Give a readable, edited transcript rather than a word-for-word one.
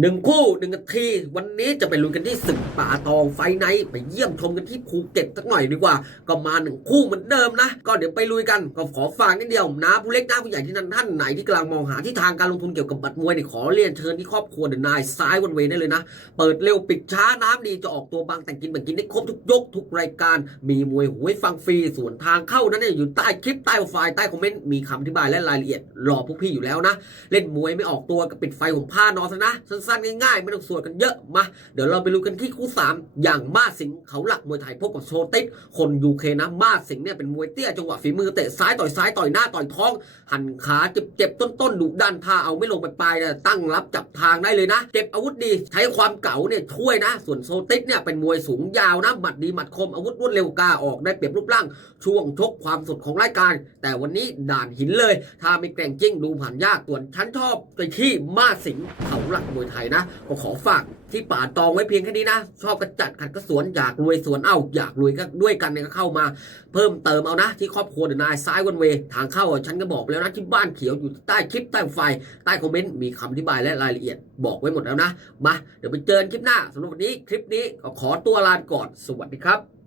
1 คู่ 1 นาทีวันนี้จะไปลุยกันที่ศึกป่าตองไฟไนท์ไปเยี่ยมชมกันที่ภูเก็ตสักหน่อยดีกว่าก็มา1 คู่เหมือนเดิมนะก็เดี๋ยวไปลุยกันก็ขอฝากนิดเดียวนะผู้เล็กนะผู้ใหญ่ที่ท่านไหนที่กำลังมองหาที่ทางการลงทุนเกี่ยวกับบัตรมวยเนี่ยขอเรียนเชิญที่ครอบครัวเดอะนายซ้ายวันเวได้เลยนะเปิดเร็วปิดช้าน้ำดีจะออกตัวบางแต่งกินแบ่งกินได้ครบทุกยกทุกรายการมีมวยหวยฟังฟรีส่วนทางเข้านั้นเนี่ยอยู่ใต้คลิปใต้ไฟล์ใต้คอมเมนต์มีคำอธิบายและรายละเอียดรอพวกพี่อยู่แล้วนะเล่นมวยไม่ออกตัวก็ปิดไฟของผ้านอนซะนะสั้นๆง่ายๆไม่ต้องสวดกันเยอะมาเดี๋ยวเราไปดูกันที่คู่3อย่างมาสิงเขาหลักมวยไทยพบกับโชติกคนยูเคนะมาสิงเนี่ยเป็นมวยเตี้ยจังหวะฝีมือเตะซ้ายต่อยหน้าต่อยท้องหันขาเจ็บต้นดุดันท่าเอาไม่ลงไปปลายนะตั้งรับจับทางได้เลยนะเก็บอาวุธดีใช้ความเก๋าเนี่ยช่วยนะส่วนโชติกเนี่ยเป็นมวยสูงยาวนะหมัดดีหมัดคมอาวุธรวดเร็วกล้าออกได้เปรียบรูปร่างช่วงชกความสดของรายการแต่วันนี้ด่านหินเลยถ้าไม่แกร่งจริงดูผ่านยากส่วนฉันชอบไปที่มาสิงเขาหลักมวยไทยนะก็ขอฝากที่ป่าตองไว้เพียงแค่นี้นะชอบกระจัดขัดกระสวนอยากรวยสวนอยากรวยก็ด้วยกันเนี่ยก็เข้ามาเพิ่มเติมเอานะที่ครอบครัวเดอะนายซ้ายวันเวทางเข้าฉันก็บอกแล้วนะที่บ้านเขียวอยู่ใต้คลิปใต้ไฟใต้คอมเมนต์มีคำอธิบายและรายละเอียดบอกไว้หมดแล้วนะมาเดี๋ยวไปเจอกันคลิปหน้าสำหรับวันนี้คลิปนี้ก็ขอตัวลาก่อนสวัสดีครับ